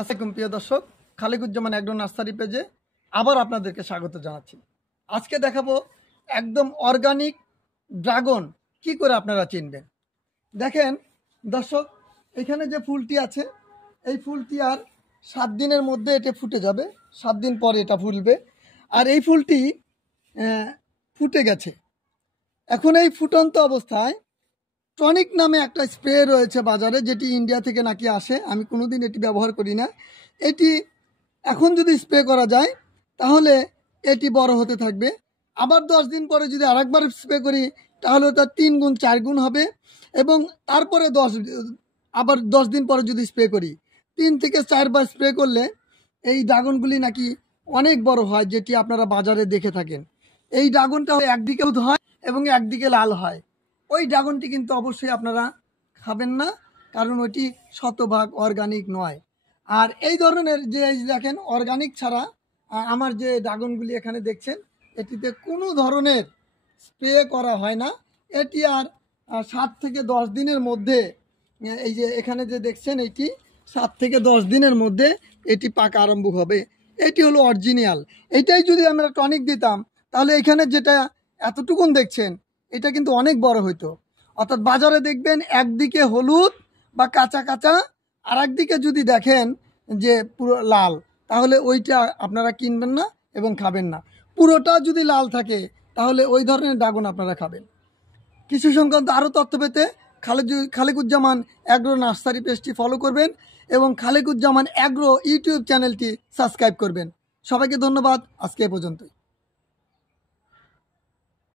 আসসালামু প্রিয় দর্শক, খালিকুজ্জামান এগ্রো নার্সারি পেজে আবার আপনাদেরকে স্বাগত জানাচ্ছি। আজকে দেখাবো একদম অর্গানিক ড্রাগন কি করে আপনারা চিনবেন। দেখেন দর্শক, এখানে যে ফুলটি আছে এই ফুলটি আর 7 দিনের মধ্যে এটা ফুটে যাবে। 7 দিন পরে এটা ফুলবে। আর এই ফুলটি ফুটে গেছে। এখন এই ফুটন্ত অবস্থায় টনিক নামে একটা স্প্রে রয়েছে বাজারে, যেটি ইন্ডিয়া থেকে নাকি আসে। আমি কোনোদিন এটি ব্যবহার করি না। এটি এখন যদি স্প্রে করা যায় তাহলে এটি বড় হতে থাকবে। আবার 10 দিন পরে যদি আরেকবার স্প্রে করি তাহলে ওটা 3 গুণ 4 গুণ হবে। এবং তারপরে আবার 10 দিন পরে যদি স্প্রে করি, 3 থেকে 4 বার স্প্রে করলে এই ড্রাগনগুলি নাকি অনেক বড় হয়, যেটি আপনারা বাজারে দেখে থাকেন। এই ড্রাগনটা একদিকে হলুদ হয় এবং একদিকে লাল হয়। ওই ড্রাগনটি কিন্তু অবশ্যই আপনারা খাবেন না, কারণ ওইটি শতভাগ অর্গানিক নয়। আর এই ধরনের যে দেখেন অর্গানিক ছাড়া আমার যে ড্রাগনগুলি এখানে দেখছেন, এটিতে কোনো ধরনের স্প্রে করা হয় না। এটি আর 7 থেকে 10 দিনের মধ্যে, এই যে এখানে যে দেখছেন এটি 7 থেকে 10 দিনের মধ্যে এটি পাকা আরম্ভ হবে। এটি হলো অরিজিনাল। এটাই যদি আমরা টনিক দিতাম তাহলে এখানে যেটা এতটুকুন দেখছেন এটা কিন্তু অনেক বড় হইতো। অর্থাৎ বাজারে দেখবেন একদিকে হলুদ বা কাঁচা কাঁচা, আর একদিকে যদি দেখেন যে পুরো লাল, তাহলে ওইটা আপনারা কিনবেন না এবং খাবেন না। পুরোটা যদি লাল থাকে তাহলে ওই ধরনের ড্রাগন আপনারা খাবেন। কৃষি সংক্রান্ত আরও তথ্য পেতে খালিকুজ্জামান এগ্রো নার্সারি পেজটি ফলো করবেন এবং খালিকুজ্জামান এগ্রো ইউটিউব চ্যানেলটি সাবস্ক্রাইব করবেন। সবাইকে ধন্যবাদ। আজকে এ পর্যন্তই।